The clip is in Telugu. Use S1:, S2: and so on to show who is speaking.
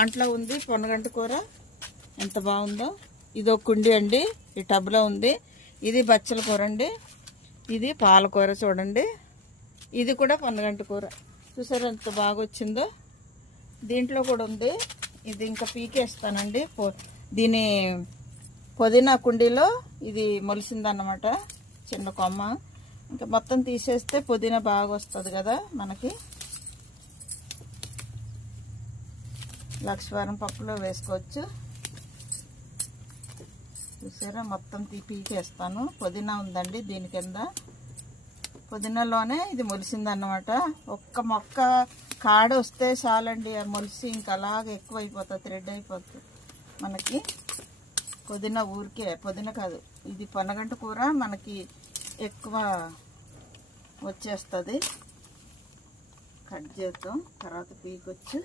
S1: దాంట్లో ఉంది పొనగంట కూర. ఎంత బాగుందో. ఇది ఒక కుండి అండి. ఈ టబ్లో ఉంది. ఇది బచ్చల కూర అండి. ఇది పాలకూర చూడండి. ఇది కూడా పొన్నగంట కూర. చూసారు ఎంత బాగా వచ్చిందో? దీంట్లో కూడా ఉంది. ఇది ఇంకా పీకేస్తానండి. దీని పుదీనా కుండీలో ఇది మొలిసిందన్నమాట. చిన్న కొమ్మ. ఇంకా మొత్తం తీసేస్తే పుదీనా బాగా వస్తుంది కదా మనకి. లక్ష్వరం పప్పులో వేసుకోవచ్చు. చూసారా? మొత్తం తీ పీకేస్తాను. పుదీనా ఉందండి దీని కింద. పుదీనాలోనే ఇది మొలిసిందన్నమాట. ఒక్క మొక్క కాడ వస్తే చాలండి ఆ మొలిసి ఇంకా అలాగే ఎక్కువ అయిపోతుంది థ్రెడ్ అయిపోతుంది మనకి. పుదీనా ఊరికే పుదీనా కాదు ఇది పొనగంట కూర మనకి ఎక్కువ వచ్చేస్తుంది. కట్ చేద్దాం తర్వాత పీకొచ్చి.